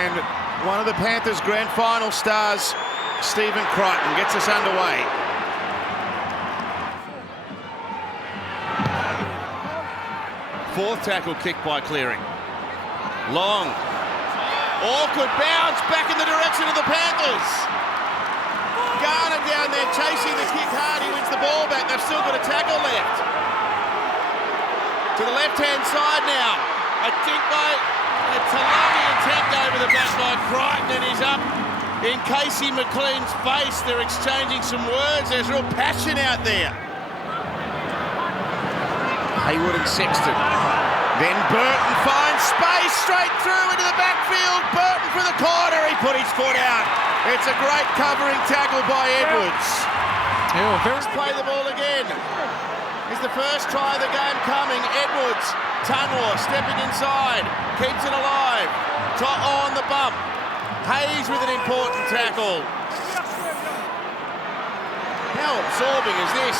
And one of the Panthers' grand final stars, Stephen Crichton, gets us underway. Fourth tackle kick by Cleary. Long. Awkward bounce back in the direction of the Panthers. Garner down there chasing the kick hard. He wins the ball back. They've still got a tackle left. To the left-hand side now. A dink by Talangi, attacked over the back by Crichton, and he's up in Casey McLean's face. They're exchanging some words. There's real passion out there. Hayward and Sexton. Then Burton finds space straight through into the backfield. Burton for the corner. He put his foot out. It's a great covering tackle by Edwards. Let's play the ball again. It's the first try of the game coming. Edwards, Tunwar stepping inside. Keeps it alive. On the bump. Hayes with an important tackle. How absorbing is this?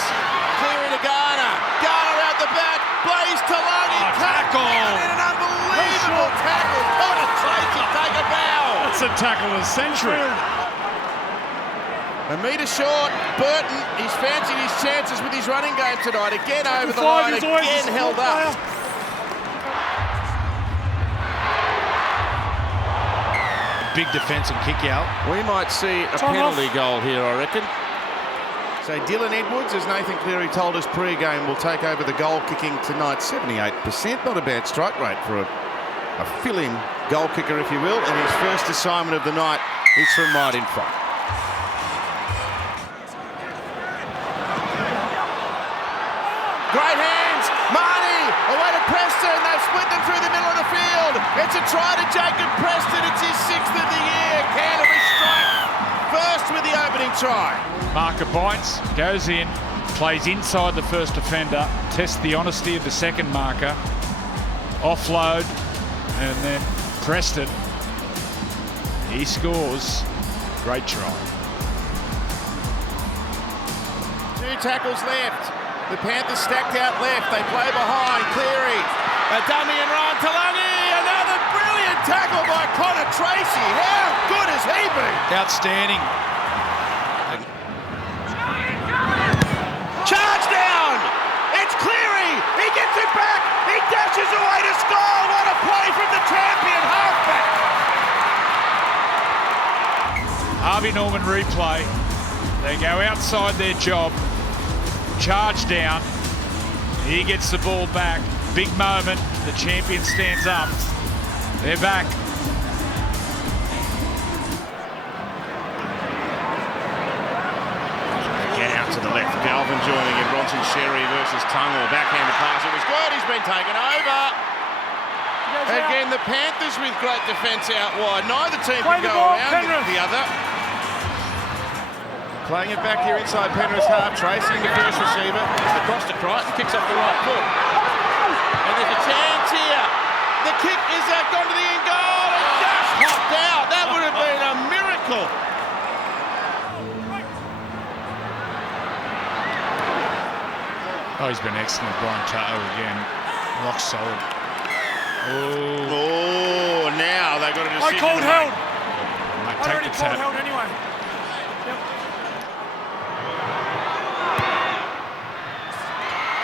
Clearing to Garner. Garner out the back. Blaze Talangi. Tackle. And an unbelievable tackle. Connor Tracy take a bow. That's a tackle of the century. A metre short. Burton, he's fancied his chances with his running game tonight. Again over the line. Again held up. Big defensive kick out. We might see a penalty goal here, I reckon. So Dylan Edwards, as Nathan Cleary told us pre-game, will take over the goal kicking tonight. 78%, not a bad strike rate for a fill-in goal kicker, if you will. And his first assignment of the night is from right in front. Great hands, Marnie, away to Preston. They've split them through the middle of the field. It's a try to Jacob Preston. It's his 6th of the year. Canterbury strike first with the opening try. Marker bites, goes in, plays inside the first defender, tests the honesty of the second marker, offload, and then Preston, he scores. Great try. 2 tackles left. The Panthers stacked out left. They play behind. Cleary, a dummy and run. Talangi, another brilliant tackle by Connor Tracy. How good has he been? Outstanding. Charge down! It's Cleary! He gets it back! He dashes away to score! What a play from the champion halfback! Harvey Norman replay. They go outside their job. Charge down. He gets the ball back. Big moment. The champion stands up. They're back. Again out to the left. Galvin joining in. Bronson Sherry versus Tunwar. Backhanded pass. It was good. He's been taken over. Again, the Panthers with great defence out wide. Neither team can go around the other. Playing it back here inside Penrith's half, tracing the first receiver. Across to Crichton, kicks off the right foot. And there's a chance here. The kick is gone to the end goal. It just hopped out. That would have been a miracle. Oh, he's been excellent, Brian Tato again. Rock solid. Oh, now they've got a decision. I called held. Might I take already the called tap. held anyway.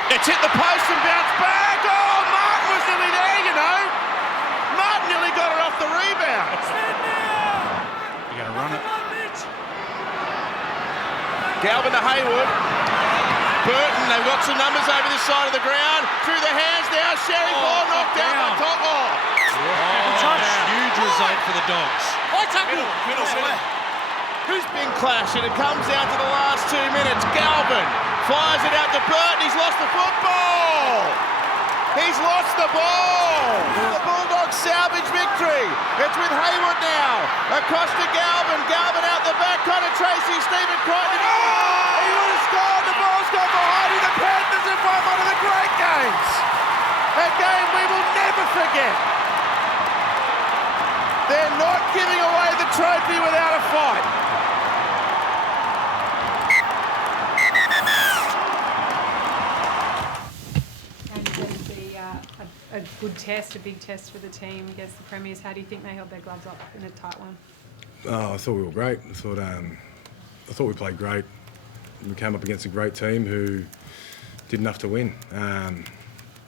It's hit the post and bounced back. Oh, Martin was nearly there, you know. Martin nearly got her off the rebound. You got to run it. Galvin to Hayward. Burton, they've got some numbers over this side of the ground. Through the hands now. Sherry ball knocked down by Tunwar. Huge result for the Dogs. I tackle. Who's been clashing? It comes down to the last 2 minutes. Galvin fires it out to Burton. He's lost the football. He's lost the ball. The Bulldogs salvage victory. It's with Hayward now. Across to Galvin. Galvin out the back. Connor Tracy, Stephen Crichton. He would have scored. The ball's gone behind him. The Panthers have won one of the great games. A game we will never forget. They're not giving away the trophy without a fight. a good test, a big test for the team against the Premiers. How do you think they held their gloves up in a tight one? I thought we were great. I thought we played great. We came up against a great team who did enough to win.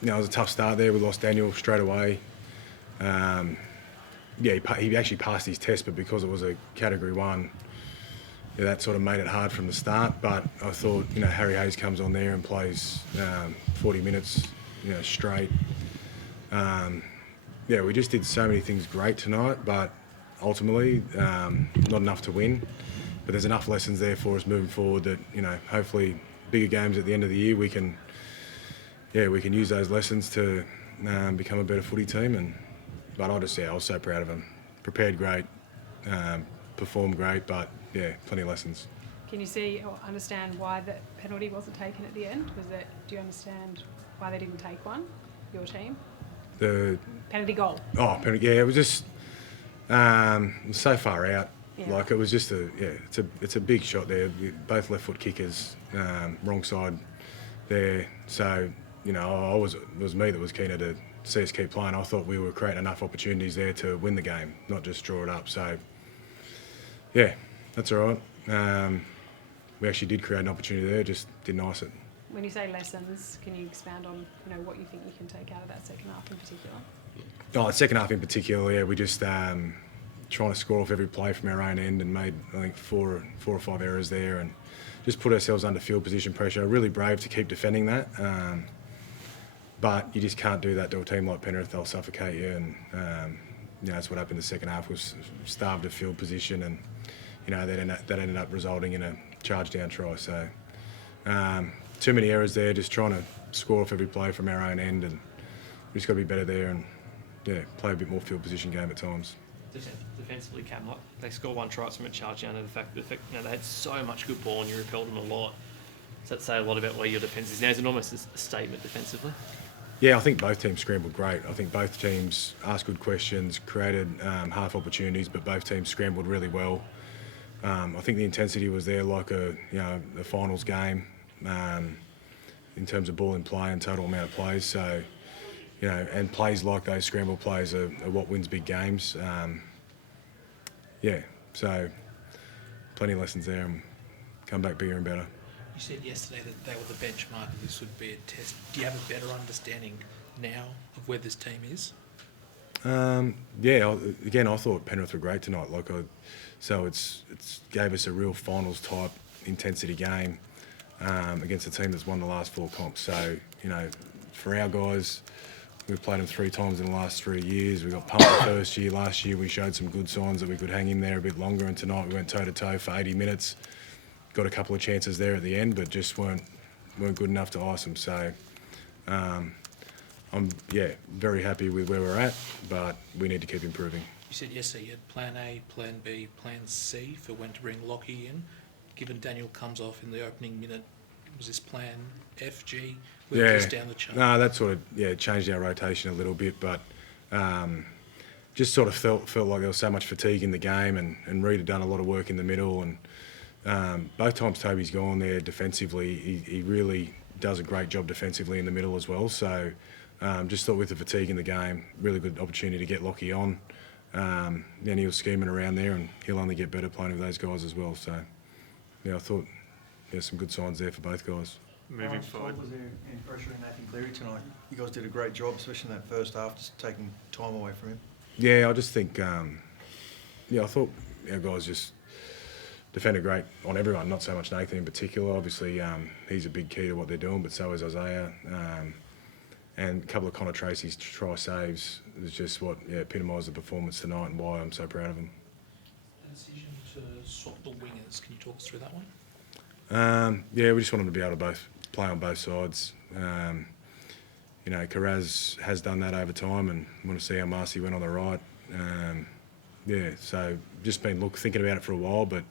It was a tough start there. We lost Daniel straight away. He actually passed his test, but because it was a Category 1, that sort of made it hard from the start. But I thought, Harry Hayes comes on there and plays 40 minutes, straight. We just did so many things great tonight, but ultimately not enough to win. But there's enough lessons there for us moving forward that, hopefully bigger games at the end of the year we can use those lessons to become a better footy team. But I was so proud of them. Prepared great, performed great, but plenty of lessons. Can you see or understand why the penalty wasn't taken at the end? Do you understand why they didn't take one, your team? The penalty goal. Oh, penalty! Yeah, it was just it was so far out. Yeah. Like it was just it's a big shot there. Both left foot kickers, wrong side there. So it was me that was keen to see us keep playing. I thought we were creating enough opportunities there to win the game, not just draw it up. So yeah, that's all right. We actually did create an opportunity there, just didn't ice it. When you say lessons, can you expand on what you think you can take out of that second half in particular? The second half in particular, we just trying to score off every play from our own end and made, I think, four or five errors there and just put ourselves under field position pressure. Really brave to keep defending that. But you just can't do that to a team like Penrith. They'll suffocate you, and that's what happened in the second half. Was starved of field position, and that ended up resulting in a charge down try. So too many errors there. Just trying to score off every play from our own end, and we just got to be better there and play a bit more field position game at times. Defensively, Cam, they score one try from a charge down to the fact that they had so much good ball and you repelled them a lot. Does that say a lot about where your defence is now? Is it almost a statement defensively? Yeah, I think both teams scrambled great. I think both teams asked good questions, created half opportunities, but both teams scrambled really well. I think the intensity was there like a finals game in terms of ball in play and total amount of plays. So, and plays like those scramble plays are what wins big games. So plenty of lessons there and come back bigger and better. You said yesterday that they were the benchmark and this would be a test. Do you have a better understanding now of where this team is? Again, I thought Penrith were great tonight. So it's gave us a real finals type intensity game against a team that's won the last 4 comps. So for our guys, we've played them 3 times in the last 3 years. We got pumped the first year. Last year we showed some good signs that we could hang in there a bit longer, and tonight we went toe to toe for 80 minutes. Got a couple of chances there at the end, but just weren't good enough to ice them. So I'm very happy with where we're at, but we need to keep improving. You said yesterday you had plan A, plan B, plan C for when to bring Lockie in. Given Daniel comes off in the opening minute, was this plan F, G? Down the chart? No, that sort of changed our rotation a little bit, but just sort of felt like there was so much fatigue in the game, and Reid had done a lot of work in the middle, and both times Toby's gone there defensively, he really does a great job defensively in the middle as well. So just thought with the fatigue in the game, really good opportunity to get Lockie on. Then he was scheming around there, and he'll only get better playing with those guys as well. So I thought there's some good signs there for both guys. Moving forward. Was there any pressure in Nathan Cleary tonight? You guys did a great job, especially in that first half, just taking time away from him. Yeah, I just think, I thought our guys just defended great on everyone, not so much Nathan in particular. Obviously, he's a big key to what they're doing, but so is Isaiah. And a couple of Connor Tracy's try saves is just what epitomised the performance tonight and why I'm so proud of him. The decision to swap the wingers, can you talk us through that one? We just want them to be able to both play on both sides. Carraz has done that over time, and want to see how Marcy went on the right. So just been thinking about it for a while, but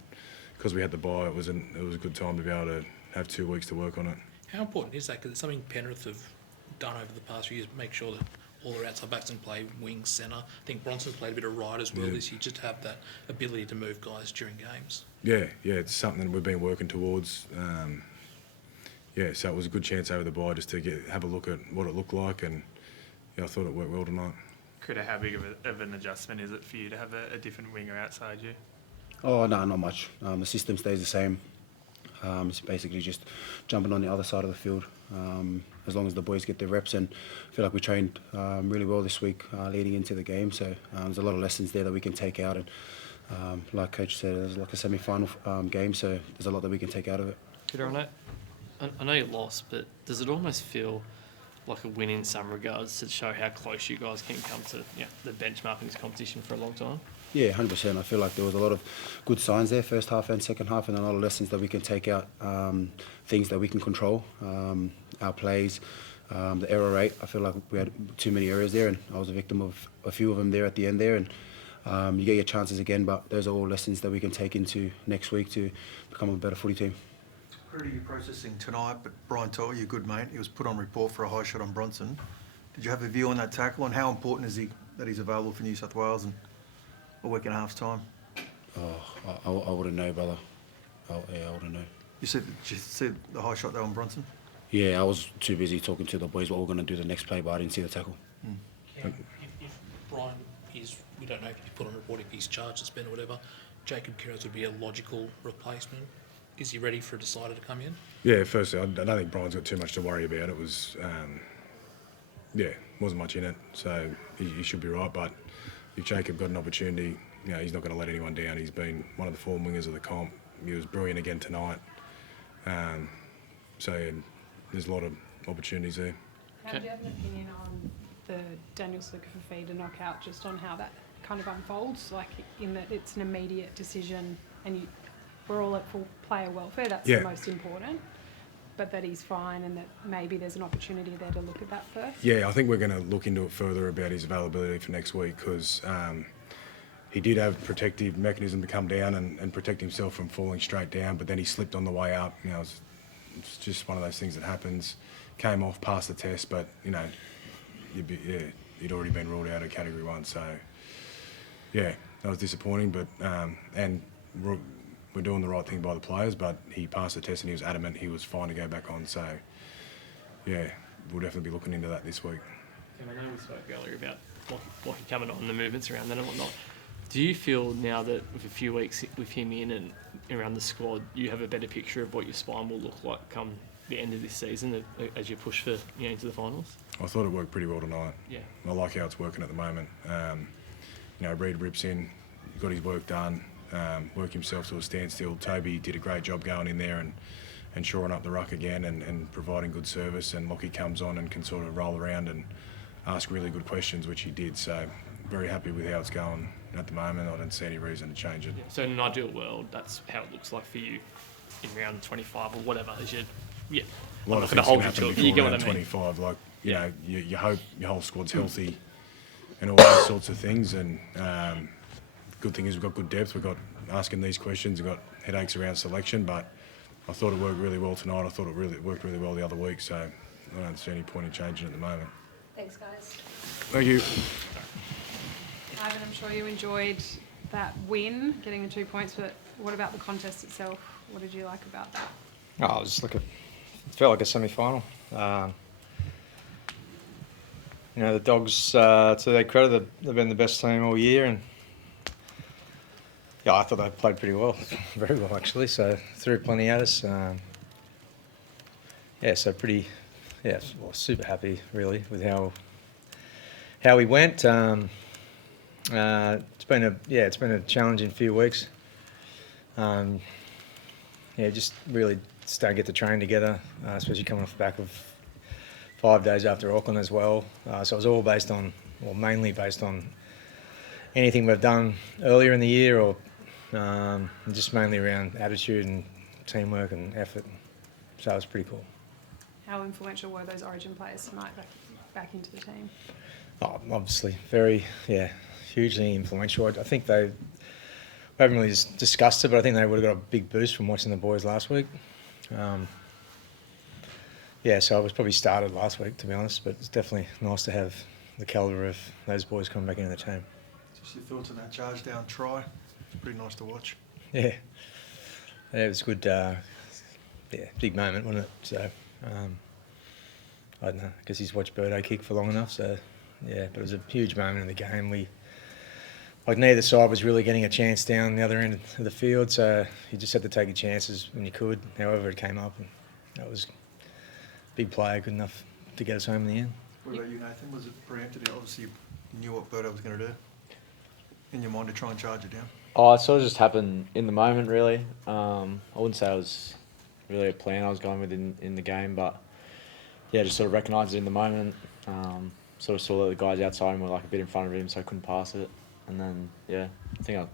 because we had the bye, it was a good time to be able to have 2 weeks to work on it. How important is that? Because it's something Penrith have done over the past few years, make sure that all their outside backs can play wing, centre. I think Bronson's played a bit of right as well this year, just to have that ability to move guys during games. It's something that we've been working towards. So it was a good chance over the bye just to have a look at what it looked like, and I thought it worked well tonight. Critter, how big of an adjustment is it for you to have a different winger outside you? Oh, no, not much. The system stays the same. It's basically just jumping on the other side of the field. As long as the boys get their reps, and I feel like we trained really well this week leading into the game. So there's a lot of lessons there that we can take out. And like Coach said, it's like a semi-final game, so there's a lot that we can take out of it. Peter, I know you lost, but does it almost feel like a win in some regards to show how close you guys can come to the benchmark in this competition for a long time? Yeah, 100%. I feel like there was a lot of good signs there, first half and second half, and a lot of lessons that we can take out, things that we can control, our plays, the error rate. I feel like we had too many errors there, and I was a victim of a few of them there at the end there. And you get your chances again, but those are all lessons that we can take into next week to become a better footy team. Pretty good processing tonight, but Brian Toll, your good mate, he was put on report for a high shot on Bronson. Did you have a view on that tackle, and how important is he that he's available for New South Wales in a week and a half's time? Oh, I wouldn't know, brother. I wouldn't know. You said the high shot there on Bronson? Yeah, I was too busy talking to the boys what we're going to do the next play, but I didn't see the tackle. If Brian is, we don't know if he's put on report, if he's charged, suspended or whatever, Jacob Kearns would be a logical replacement. Is he ready for a decider to come in? Yeah, firstly, I don't think Brian's got too much to worry about. It was, wasn't much in it, so he should be right. But if Jacob got an opportunity, he's not going to let anyone down. He's been one of the form wingers of the comp. He was brilliant again tonight. There's a lot of opportunities there. Do you have an opinion on the Daniel Slicker-Fafita knockout, just on how that kind of unfolds, like in that it's an immediate decision and we're all at full player welfare, that's the most important, but that he's fine and that maybe there's an opportunity there to look at that first? Yeah, I think we're going to look into it further about his availability for next week, because he did have protective mechanism to come down and protect himself from falling straight down, but then he slipped on the way up. It's just one of those things that happens. Came off, passed the test, but he'd already been ruled out of Category 1. So yeah, that was disappointing. But and we're doing the right thing by the players. But he passed the test and he was adamant he was fine to go back on. So yeah, we'll definitely be looking into that this week. I know we spoke earlier about Lockie coming on, the movements around that and whatnot. Do you feel now that with a few weeks with him in and around the squad, you have a better picture of what your spine will look like come the end of this season as you push for into the finals? I thought it worked pretty well tonight. Yeah. I like how it's working at the moment. Reed rips in, got his work done, worked himself to a standstill. Toby did a great job going in there and shoring up the ruck again and providing good service. And Lockie comes on and can sort of roll around and ask really good questions, which he did. So very happy with how it's going at the moment. I don't see any reason to change it. Yeah. So in an ideal world, that's how it looks like for you in round 25 or whatever. As you, A lot of things can happen before you get round what I mean. 25. Like, you hope your whole squad's healthy and all those sorts of things. And good thing is we've got good depth. We've got asking these questions. We've got headaches around selection, but I thought it worked really well tonight. I thought it worked really well the other week. So I don't see any point in changing it at the moment. Thanks, guys. Thank you. Ivan, I'm sure you enjoyed that win, getting the 2 points, but what about the contest itself? What did you like about that? Oh, it felt like a semi-final. The Dogs, to their credit, they've been the best team all year, and I thought they played pretty well, very well actually. So threw plenty at us. Super happy really with how we went. It's been a challenging few weeks. Just really starting to get the train together, especially coming off the back of 5 days after Auckland as well. So it was all mainly based on anything we've done earlier in the year, or just mainly around attitude and teamwork and effort. So it was pretty cool. How influential were those Origin players tonight back into the team? Oh, obviously, hugely influential. I think we haven't really discussed it, but I think they would have got a big boost from watching the boys last week. So I was probably started last week, to be honest, but it's definitely nice to have the calibre of those boys coming back into the team. Just your thoughts on that charge down try? It's pretty nice to watch. Yeah, it was good. Big moment, wasn't it? So I don't know. I guess he's watched Birdo kick for long enough, so yeah, but it was a huge moment in the game. Neither side was really getting a chance down the other end of the field, so you just had to take your chances when you could, however it came up. And that was a big play, good enough to get us home in the end. What about you, Nathan? Was it preempted? Obviously, you knew what Birdo was going to do in your mind to try and charge it down. Oh, it sort of just happened in the moment, really. I wouldn't say it was really a plan I was going with in the game, but yeah, just sort of recognised it in the moment. Sort of saw that the guys outside him were like a bit in front of him, so I couldn't pass it. And then, yeah, I think I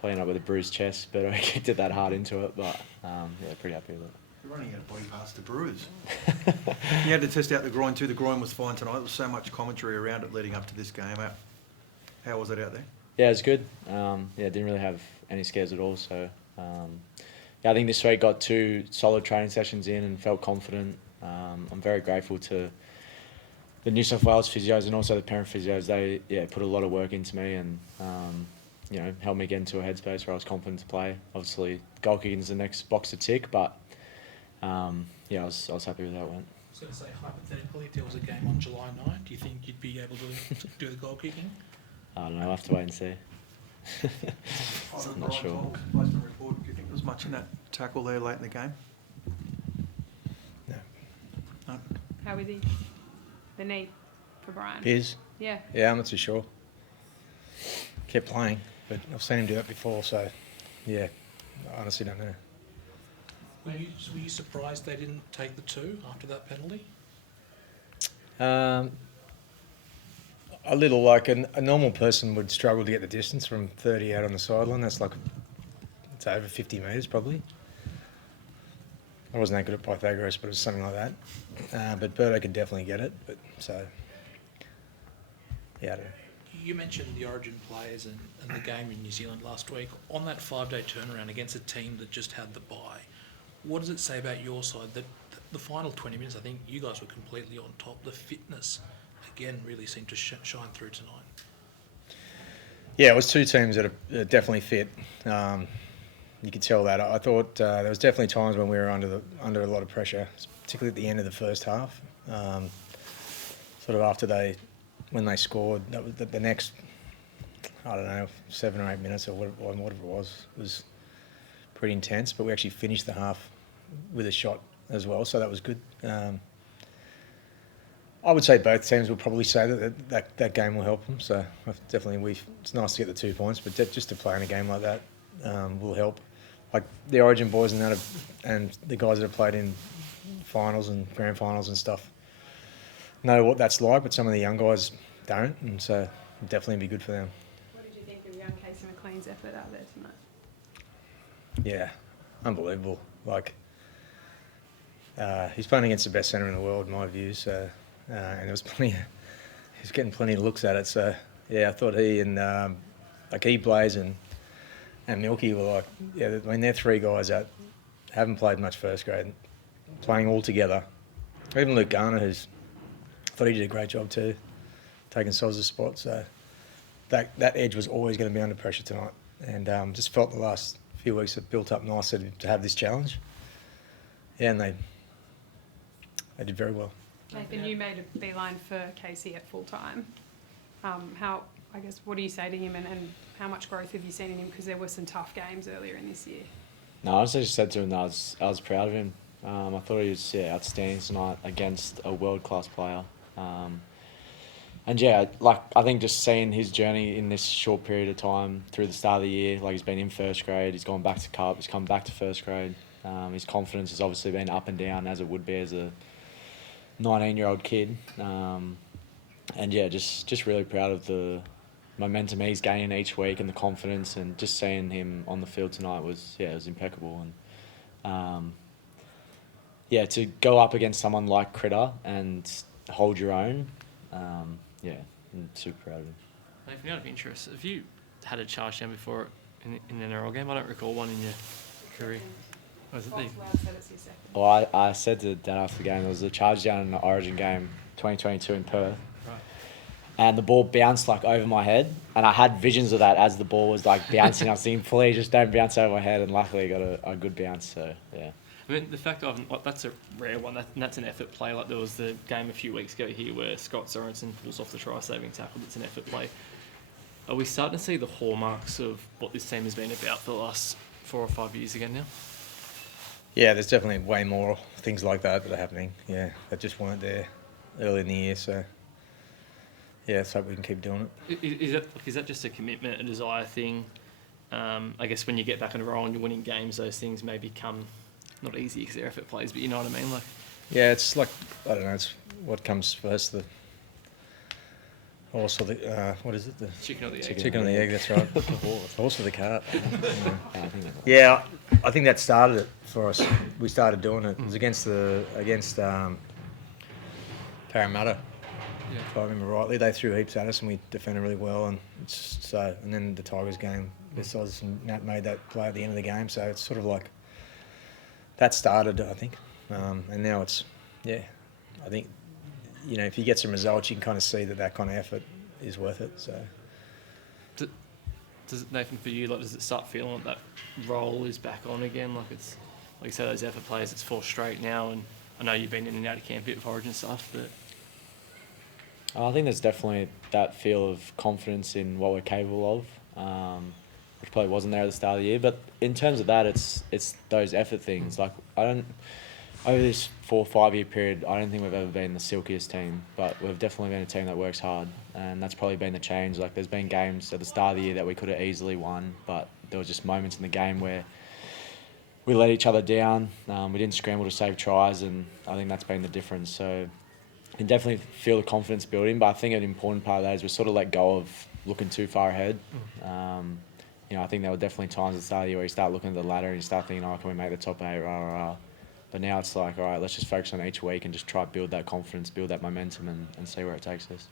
playing up with a bruised chest, but I kicked it that hard into it. But yeah, pretty happy with it. You're running out of body parts to bruise. You had to test out the groin too. The groin was fine tonight. There was so much commentary around it leading up to this game. How was it out there? Yeah, it was good. Didn't really have any scares at all. So, I think this week got 2 solid training sessions in and felt confident. I'm very grateful to the New South Wales physios and also the Penrith physios. They put a lot of work into me and helped me get into a headspace where I was confident to play. Obviously, goal kicking is the next box to tick, but I was happy with how it went. I was going to say, hypothetically, if there was a game on July 9, do you think you'd be able to do the goal kicking? I don't know. I'll have to wait and see. I'm not sure. Placement report. Do you think there was much in that tackle there late in the game? No. How was he? The knee for Brian? His? Yeah. Yeah, I'm not too sure. Kept playing, but I've seen him do that before, so yeah, I honestly don't know. Were you surprised they didn't take the 2 after that penalty? A little, like a normal person would struggle to get the distance from 30 out on the sideline. That's like, it's over 50 metres probably. I wasn't that good at Pythagoras, but it was something like that. But Birdo could definitely get it. But so, yeah, I don't know. You mentioned the Origin players and the game in New Zealand last week. On that 5-day turnaround against a team that just had the bye, what does it say about your side that the final 20 minutes, I think you guys were completely on top. The fitness, again, really seemed to shine through tonight. Yeah, it was 2 teams that are definitely fit. You could tell that. I thought there was definitely times when we were under a lot of pressure, particularly at the end of the first half. Sort of after when they scored, that was the next, I don't know, 7 or 8 minutes or whatever it was pretty intense. But we actually finished the half with a shot as well, so that was good. I would say both teams will probably say that game will help them. So definitely, it's nice to get the 2 points, but just to play in a game like that will help. Like the Origin boys and the guys that have played in finals and grand finals and stuff know what that's like, but some of the young guys don't, and so it'll definitely be good for them. What did you think of young Casey McLean's effort out there tonight? Yeah, unbelievable. Like he's playing against the best centre in the world, in my view. So and there was he's getting plenty of looks at it. So yeah, I thought he and he plays and Milky were like, yeah, I mean, they're 3 guys that haven't played much first grade, playing all together. Even Luke Garner, I thought he did a great job too, taking Soz's spot. So that edge was always going to be under pressure tonight. And just felt the last few weeks have built up nicely to have this challenge. Yeah, and they did very well. Nathan, you made a beeline for Casey at full time. What do you say to him and how much growth have you seen in him? Because there were some tough games earlier in this year. No, I just said to him that I was proud of him. I thought he was outstanding tonight against a world-class player. I think just seeing his journey in this short period of time through the start of the year, like he's been in first grade, he's gone back to Cup, he's come back to first grade. His confidence has obviously been up and down as it would be as a 19-year-old kid. Just really proud of the momentum he's gaining each week and the confidence, and just seeing him on the field tonight was impeccable. And to go up against someone like Critter and hold your own, I'm super proud of him. Nathan, out of interest, have you had a charge down before in an NRL game? I don't recall one in your career. Well, I said to Dan after the game, there was a charge down in the Origin game 2022 in Perth. Right. And the ball bounced like over my head, and I had visions of that as the ball was like bouncing. I was thinking, please just don't bounce over my head, and luckily I got a good bounce. So yeah. I mean, the fact of that's a rare one. That's an effort play. Like there was the game a few weeks ago here where Scott Sorensen pulls off the try-saving tackle. That's an effort play. Are we starting to see the hallmarks of what this team has been about for the last 4 or 5 years again now? Yeah, there's definitely way more things like that are happening. Yeah, that just weren't there early in the year. So yeah, let's hope we can keep doing it. Is that just a commitment, a desire thing? I guess when you get back on a roll and you're winning games, those things may become not easy because they're effort plays, but you know what I mean? Like, yeah, it's like, I don't know, it's what comes first, the horse or the, what is it? The chicken or the egg. Chicken or the egg, that's right. The horse or the cart. Yeah, I think that's right. Yeah, I think that started it for us. We started doing it. It was against Parramatta. Yeah. If I remember rightly, they threw heaps at us and we defended really well. And then the Tigers game, Soz and Matt made that play at the end of the game. So it's sort of like that started, I think. And now it's, yeah, I think, you know, if you get some results, you can kind of see that kind of effort is worth it. So, does it, Nathan, for you, like, does it start feeling like that role is back on again? Like it's, like you said, those effort players, it's 4 straight now, and I know you've been in and out of camp a bit with Origin stuff, but I think there's definitely that feel of confidence in what we're capable of, which probably wasn't there at the start of the year. But in terms of that, it's those effort things. Like over this 4 or 5 year period, I don't think we've ever been the silkiest team, but we've definitely been a team that works hard, and that's probably been the change. Like there's been games at the start of the year that we could have easily won, but there was just moments in the game where we let each other down. We didn't scramble to save tries, and I think that's been the difference. So you can definitely feel the confidence building, but I think an important part of that is we sort of let go of looking too far ahead. You know, I think there were definitely times at the start of the year where you start looking at the ladder and you start thinking, oh, can we make the top 8, rah, rah, rah. But now it's like, all right, let's just focus on each week and just try to build that confidence, build that momentum and see where it takes us.